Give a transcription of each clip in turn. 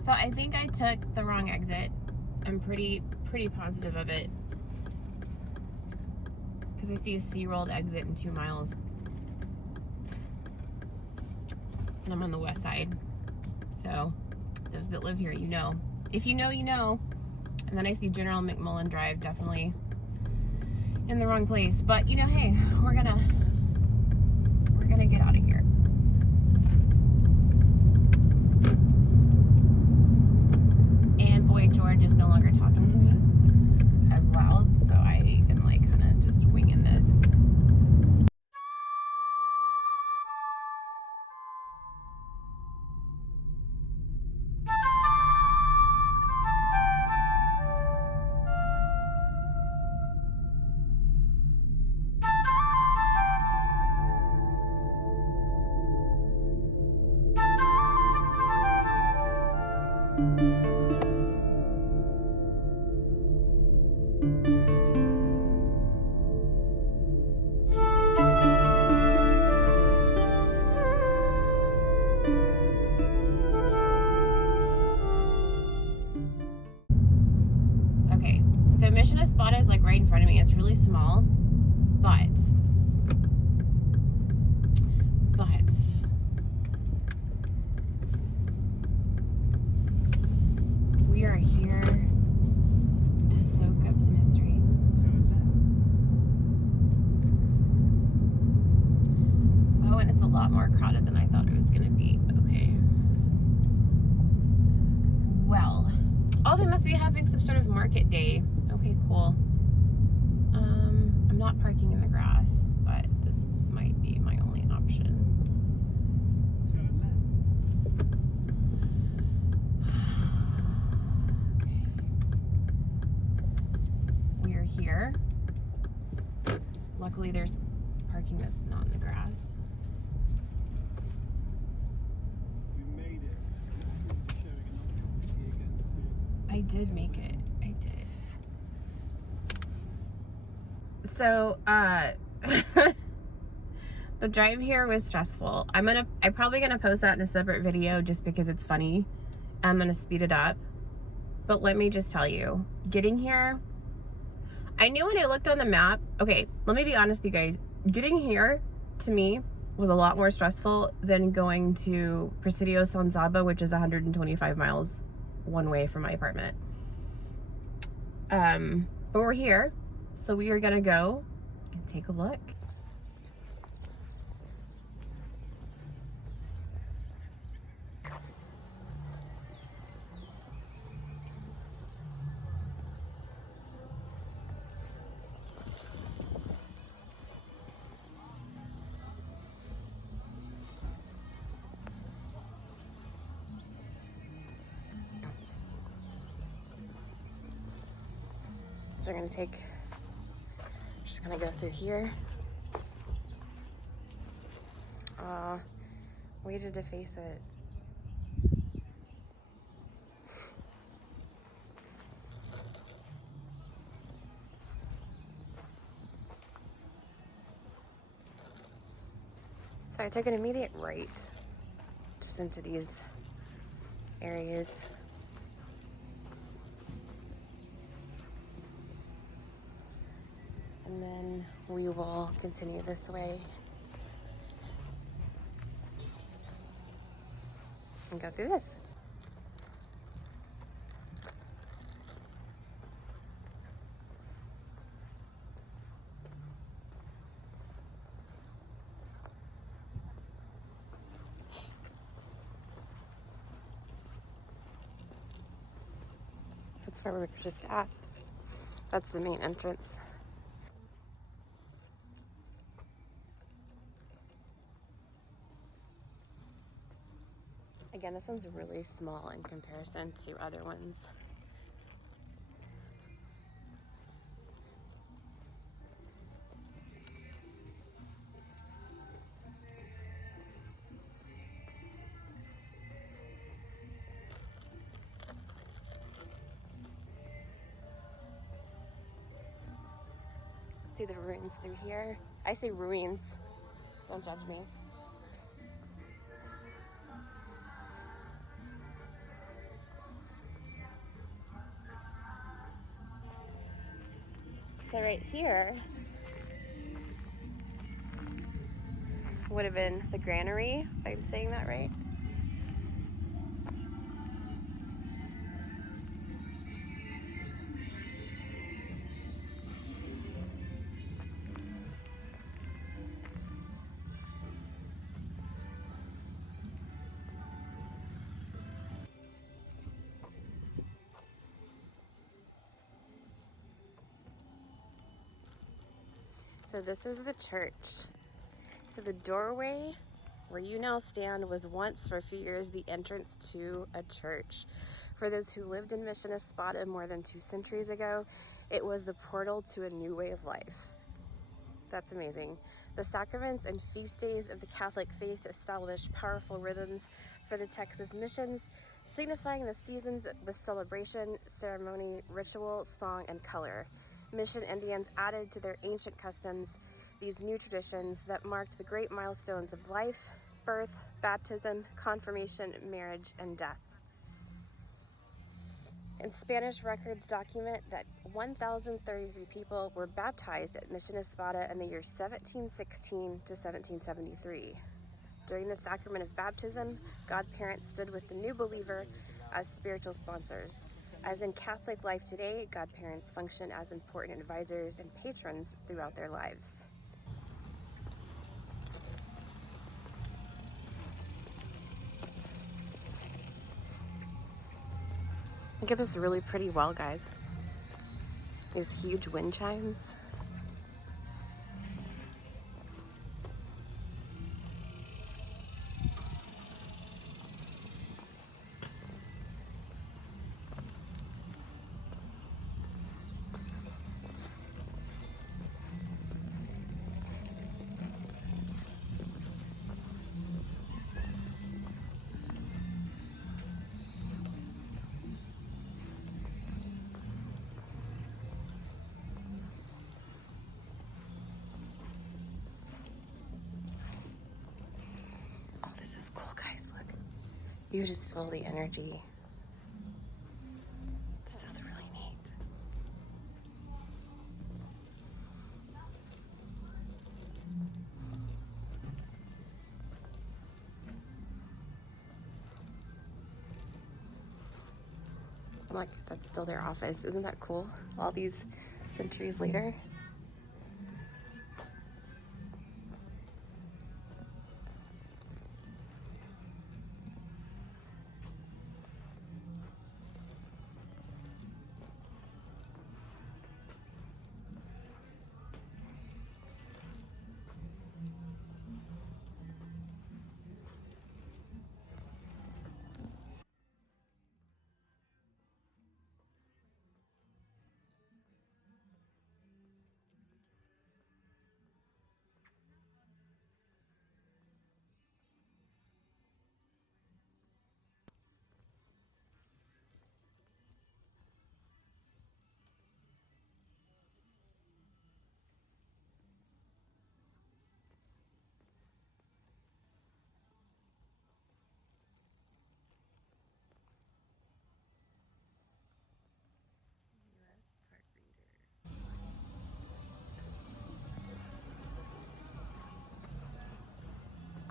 So I think I took the wrong exit. I'm pretty positive of it. Because I see a C-rolled exit in 2 miles. And I'm on the west side. So those that live here, you know. If you know, you know. And then I see General McMullen Drive, definitely in the wrong place. But you know, hey, we're gonna get out of here. And boy George is no longer talking to me as loud, so I am like kind of just winging this. Okay, so Mission Espada is like right in front of me. It's really small, but we are here to soak up some history. Oh, and it's a lot more crowded than I thought it was going to be. Okay. Well, oh, they must be having some sort of market day. Okay, cool. I'm not parking in the grass, but this might be my only option. Okay. We are here. Luckily, there's parking that's not in the grass. We made it. I did make it. I did. So, the drive here was stressful. I'm probably gonna post that in a separate video just because it's funny. I'm gonna speed it up. But let me just tell you, getting here, I knew when I looked on the map, okay, let me be honest with you guys, getting here to me was a lot more stressful than going to Presidio Saba, which is 125 miles one way from my apartment. But we're here, so we are gonna go and take a look. So we're gonna just gonna go through here. We had to deface it. So I took an immediate right just into these areas. And then we will continue this way and go through this. That's where we're just at. That's the main entrance. Again, this one's really small in comparison to other ones. See the ruins through here? I say ruins. Don't judge me. right here would have been the granary, if I'm saying that right. So this is the church. So the doorway where you now stand was once, for a few years, the entrance to a church. For those who lived in Mission Espada more than 2 centuries ago, it was the portal to a new way of life. That's amazing. The sacraments and feast days of the Catholic faith established powerful rhythms for the Texas missions, signifying the seasons with celebration, ceremony, ritual, song, and color. Mission Indians added to their ancient customs these new traditions that marked the great milestones of life, birth, baptism, confirmation, marriage, and death. And Spanish records document that 1,033 people were baptized at Mission Espada in the year 1716 to 1773. During the sacrament of baptism, godparents stood with the new believer as spiritual sponsors. As in Catholic life today, godparents function as important advisors and patrons throughout their lives. Look at this really pretty well, guys. These huge wind chimes. Oh, this is cool, guys. Look. You just feel the energy. This is really neat. Like, that's still their office. Isn't that cool? All these centuries later.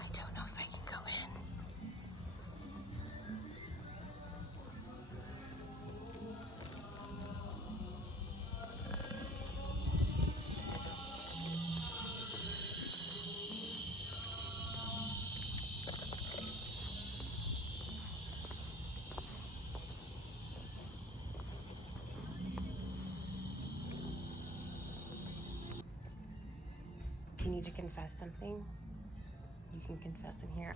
I don't know if I can go in. If you need to confess something, you can confess in here.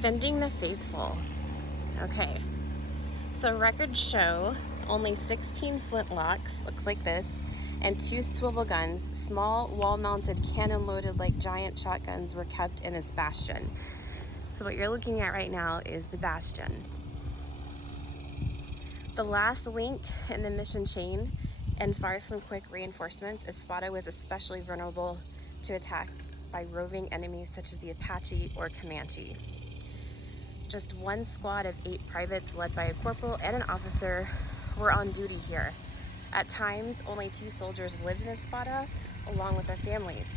Defending the faithful. Okay. So records show only 16 flintlocks, looks like this, and 2 swivel guns, small wall-mounted cannon loaded like giant shotguns, were kept in this bastion. So what you're looking at right now is the bastion. The last link in the mission chain, and far from quick reinforcements, Espada was especially vulnerable to attack by roving enemies such as the Apache or Comanche. Just one squad of 8 privates led by a corporal and an officer were on duty here. At times, only 2 soldiers lived in Espada along with their families.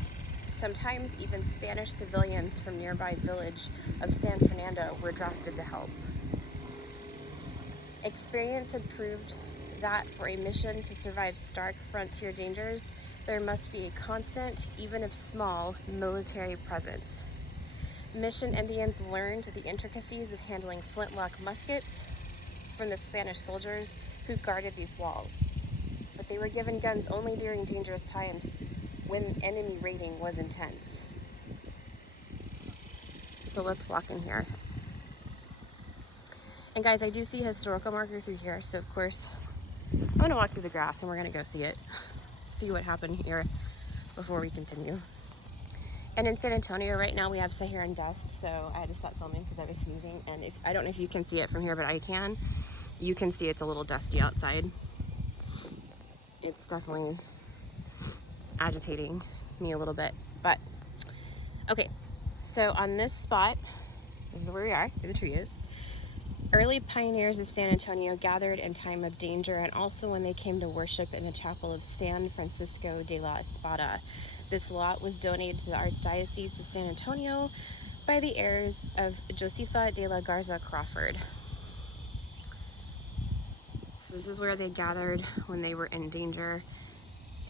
Sometimes even Spanish civilians from nearby village of San Fernando were drafted to help. Experience had proved that for a mission to survive stark frontier dangers, there must be a constant, even if small, military presence. Mission Indians learned the intricacies of handling flintlock muskets from the Spanish soldiers who guarded these walls. But they were given guns only during dangerous times when enemy raiding was intense. So let's walk in here. And guys, I do see a historical marker through here, so of course, I'm gonna walk through the grass and we're gonna go see it. See what happened here before we continue. And in San Antonio right now we have Saharan dust, so I had to stop filming because I was sneezing. And I don't know if you can see it from here, but I can. You can see it's a little dusty outside. It's definitely agitating me a little bit. But, okay, so on this spot, this is where we are, where the tree is. Early pioneers of San Antonio gathered in time of danger and also when they came to worship in the chapel of San Francisco de la Espada. This lot was donated to the Archdiocese of San Antonio by the heirs of Josefa de la Garza Crawford. So this is where they gathered when they were in danger.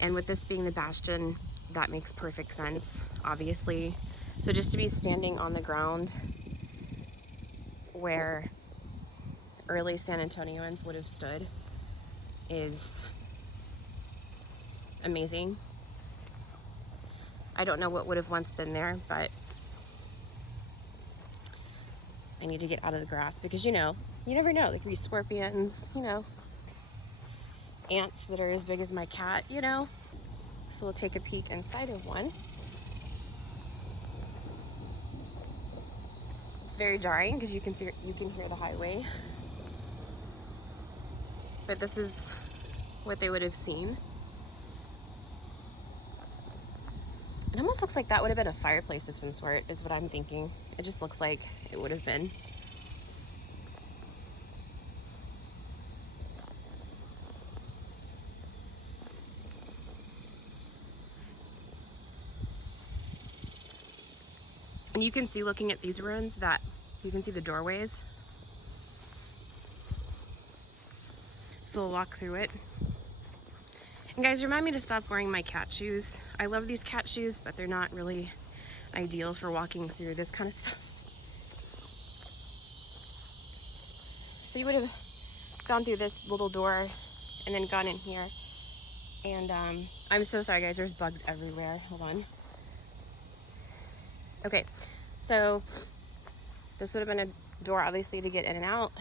And with this being the bastion, that makes perfect sense, obviously. So just to be standing on the ground where early San Antonians would have stood is amazing. I don't know what would have once been there, but I need to get out of the grass because, you know, you never know. There could be scorpions, you know, ants that are as big as my cat, you know. So we'll take a peek inside of one. It's very jarring because you can hear the highway. But this is what they would have seen. It almost looks like that would have been a fireplace of some sort, is what I'm thinking. It just looks like it would have been. And you can see, looking at these ruins, that you can see the doorways. So we'll walk through it. And guys, remind me to stop wearing my cat shoes. I love these cat shoes, but they're not really ideal for walking through this kind of stuff. So you would have gone through this little door and then gone in here. And I'm so sorry guys, there's bugs everywhere. Hold on. Okay, so this would have been a door obviously to get in and out.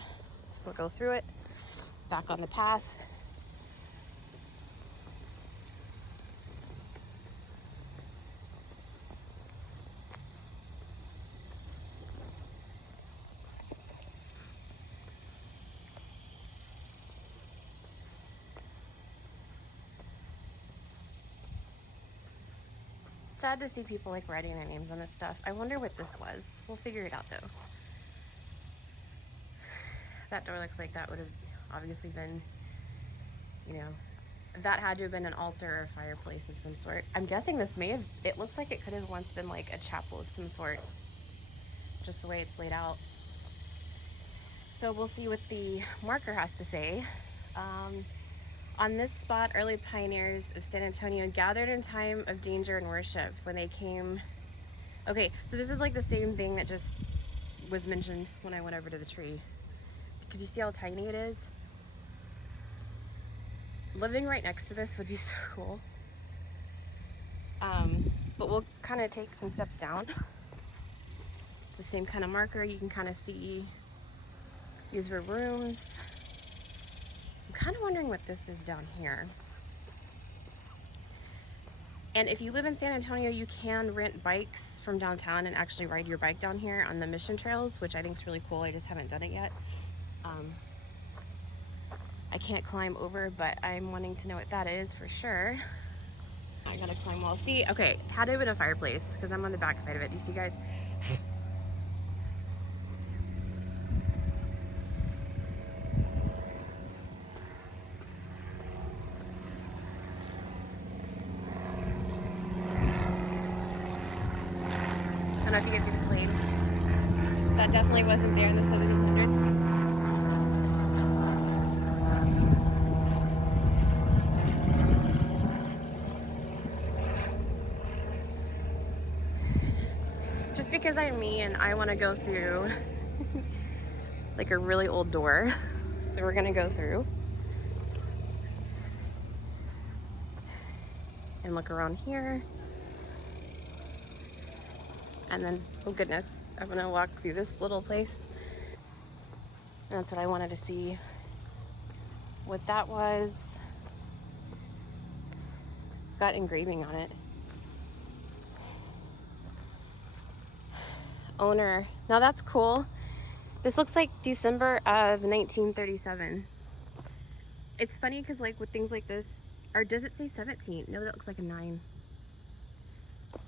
So we'll go through it, back on the path. Sad to see people like writing their names on this stuff. I wonder what this was. We'll figure it out though. That door looks like that would have obviously been, you know, that had to have been an altar or a fireplace of some sort. I'm guessing this may have, it looks like it could have once been like a chapel of some sort, just the way it's laid out. So we'll see what the marker has to say. On this spot, early pioneers of San Antonio gathered in time of danger and worship when they came. Okay, so this is like the same thing that just was mentioned when I went over to the tree. Because you see how tiny it is? Living right next to this would be so cool. But we'll kind of take some steps down to the same kind of marker. You can kind of see these were rooms. I'm kind of wondering what this is down here. And if you live in San Antonio, you can rent bikes from downtown and actually ride your bike down here on the mission trails, which I think is really cool. I just haven't done it yet. I can't climb over, but I'm wanting to know what that is for sure. I gotta climb wall. See, okay, how to open a fireplace, because I'm on the back side of it. Do you see, guys? I don't know if you can see the plane. That definitely wasn't there in the 1700s. Just because I'm me and I want to go through like a really old door. So we're gonna go through and look around here. And then, oh goodness, I'm gonna walk through this little place. And that's what I wanted to see what that was. It's got engraving on it. Owner. Now that's cool. This looks like December of 1937. It's funny because like with things like this, or does it say 17? No, that looks like a 9. What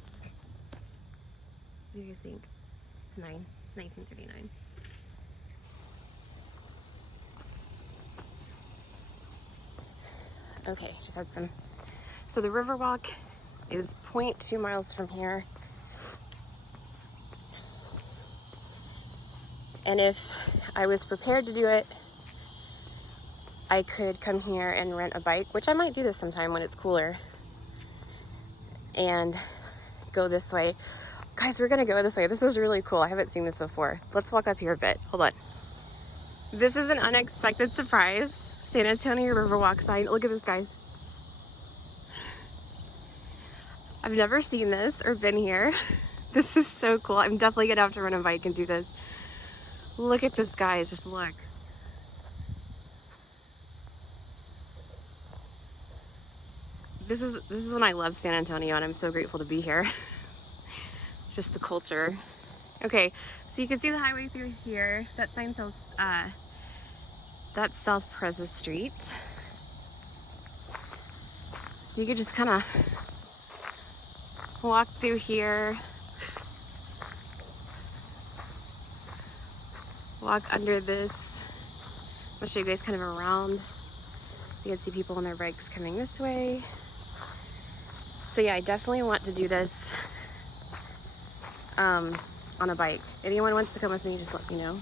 do you guys think? It's 9. It's 1939. Okay, just had some. So the Riverwalk is 0.2 miles from here. And if I was prepared to do it, I could come here and rent a bike, which I might do this sometime when it's cooler, and go this way. Guys, we're gonna go this way. This is really cool. I haven't seen this before. Let's walk up here a bit. Hold on. This is an unexpected surprise. San Antonio Riverwalk sign. Look at this, guys. I've never seen this or been here. This is so cool. I'm definitely gonna have to rent a bike and do this. Look at this, guys. Just look. This is when I love San Antonio, and I'm so grateful to be here. Just the culture. Okay, so you can see the highway through here. That sign says that's South Presidio Street. So you could just kind of walk through here, walk under this. I'll show you guys kind of around. You can see people on their bikes coming this way. So yeah, I definitely want to do this on a bike. Anyone wants to come with me, just let me know.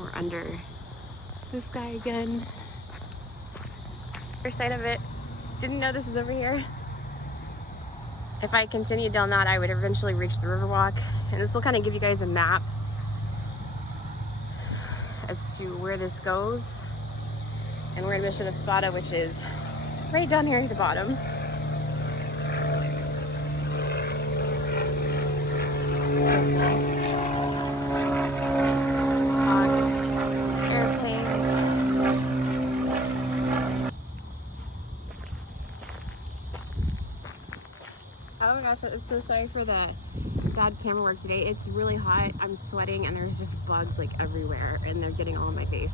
We're under this guy again. Other side of it. Didn't know this was over here. If I continued down that, I would eventually reach the Riverwalk. And this will kind of give you guys a map as to where this goes. And we're in Mission Espada, which is right down here at the bottom. Oh my gosh, I'm so sorry for the bad camera work today. It's really hot, I'm sweating, and there's just bugs like everywhere, and they're getting all in my face.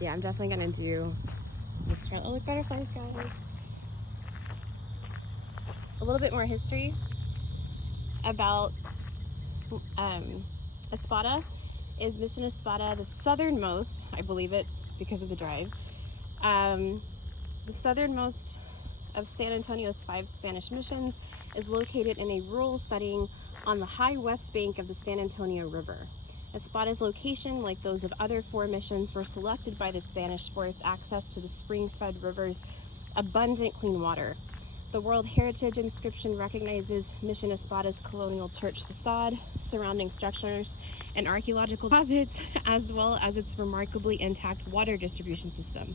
Yeah, I'm definitely gonna do this trail. Oh, look, butterflies, guys. A little bit more history about Espada. Is Mission Espada the southernmost, I believe it because of the drive, the southernmost of San Antonio's 5 Spanish missions, is located in a rural setting on the high west bank of the San Antonio River. Espada's location, like those of other 4 missions, were selected by the Spanish for its access to the spring-fed river's abundant clean water. The World Heritage Inscription recognizes Mission Espada's colonial church facade, surrounding structures, and archaeological deposits, as well as its remarkably intact water distribution system.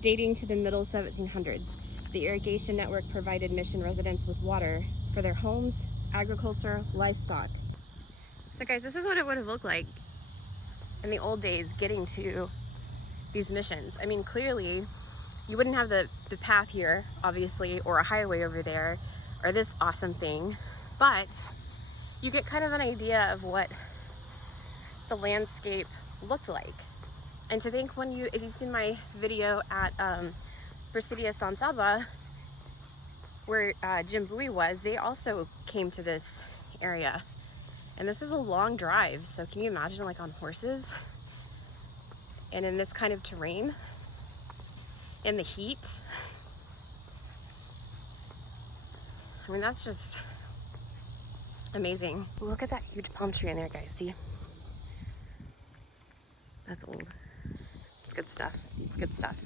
Dating to the middle 1700s, the irrigation network provided mission residents with water for their homes, agriculture, livestock. So guys, this is what it would have looked like in the old days getting to these missions. I mean, clearly you wouldn't have the path here, obviously, or a highway over there, or this awesome thing, but you get kind of an idea of what the landscape looked like. And to think if you've seen my video at Presidio Saba, where Jim Bowie was, they also came to this area. And this is a long drive, so can you imagine, like, on horses and in this kind of terrain? In the heat. I mean, that's just amazing. Look at that huge palm tree in there, guys. See? That's old. It's good stuff. It's good stuff.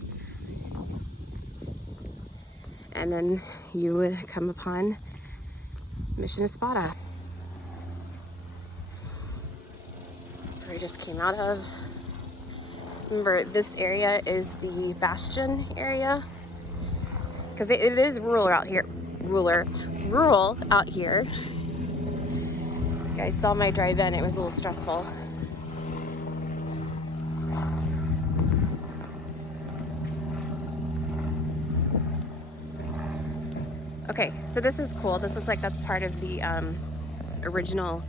And then you would come upon Mission Espada. That's where I just came out of. Remember, this area is the Bastion area, because it is rural out here. Rural out here. You guys saw my drive in, it was a little stressful. Okay, so this is cool. This looks like that's part of the original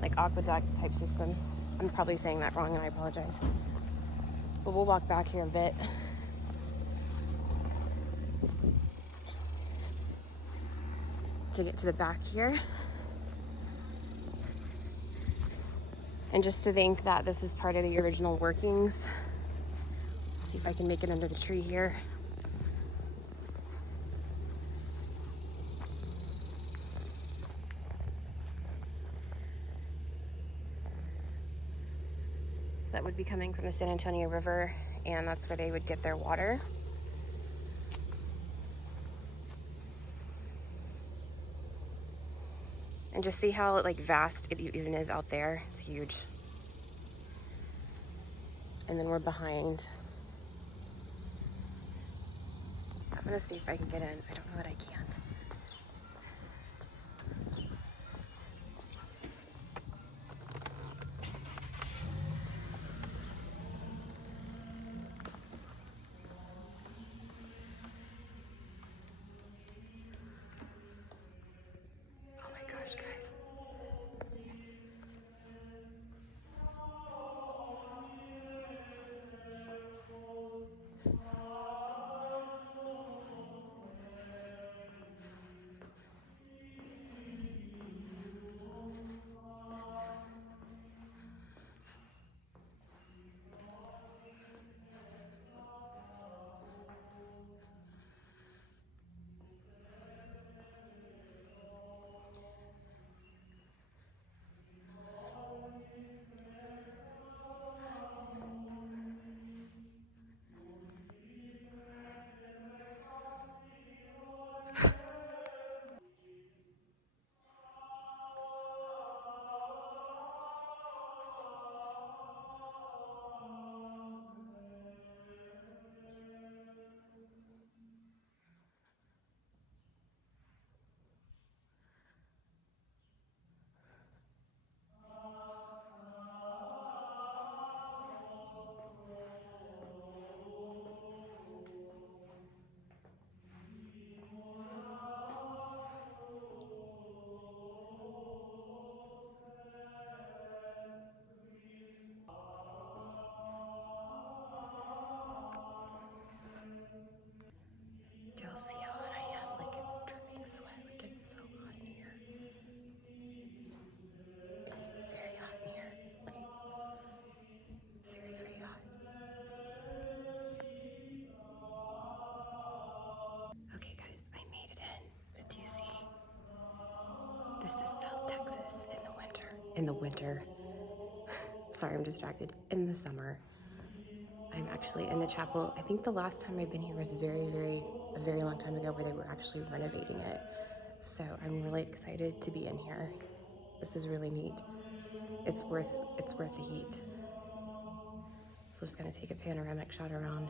like aqueduct type system. I'm probably saying that wrong and I apologize. But we'll walk back here a bit. To get to the back here. And just to think that this is part of the original workings. Let's see if I can make it under the tree here. So that would be coming from the San Antonio River, and that's where they would get their water. And just see how like vast it even is out there. It's huge. And then we're behind. I'm gonna see if I can get in. I don't know that I can. Oh my gosh, guys. Do y'all see how hot I am? Like, it's dripping sweat. Like, it's so hot in here. It is very hot in here. Like, very, very hot. Okay, guys, I made it in. But do you see? This is South Texas in the winter. In the winter. Sorry, I'm distracted. In the summer. I'm actually in the chapel. I think the last time I've been here was a very long time ago, where they were actually renovating it. So I'm really excited to be in here. This is really neat. It's worth the heat. So just gonna take a panoramic shot around.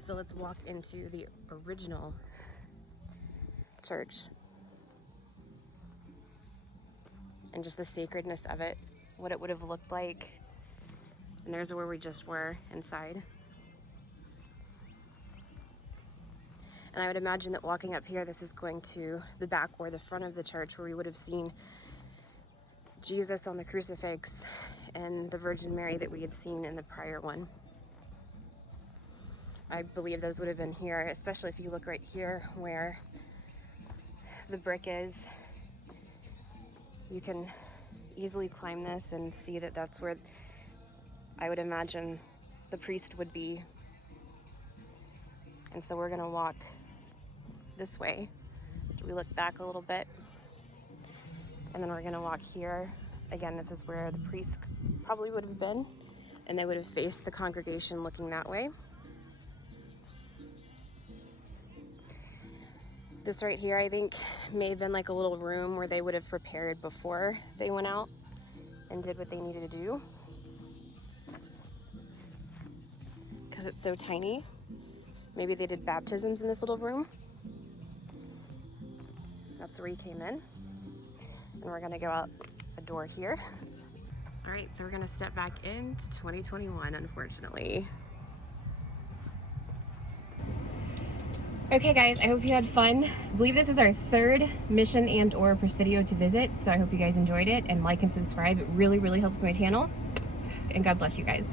So let's walk into the original church and just the sacredness of it, what it would have looked like. And there's where we just were inside. And I would imagine that walking up here, this is going to the back or the front of the church, where we would have seen Jesus on the crucifix and the Virgin Mary that we had seen in the prior one. I believe those would have been here, especially if you look right here where the brick is. You can easily climb this and see that that's where I would imagine the priest would be. And so we're gonna walk this way. We look back a little bit, and then we're gonna walk here. Again, this is where the priest probably would have been, and they would have faced the congregation looking that way. This right here, I think, may have been like a little room where they would have prepared before they went out and did what they needed to do. Because it's so tiny. Maybe they did baptisms in this little room. That's where he came in. And we're gonna go out a door here. All right, so we're gonna step back into 2021, unfortunately. Okay guys, I hope you had fun. I believe this is our third mission and or Presidio to visit, so I hope you guys enjoyed it, and like and subscribe. It really helps my channel, and God bless you guys.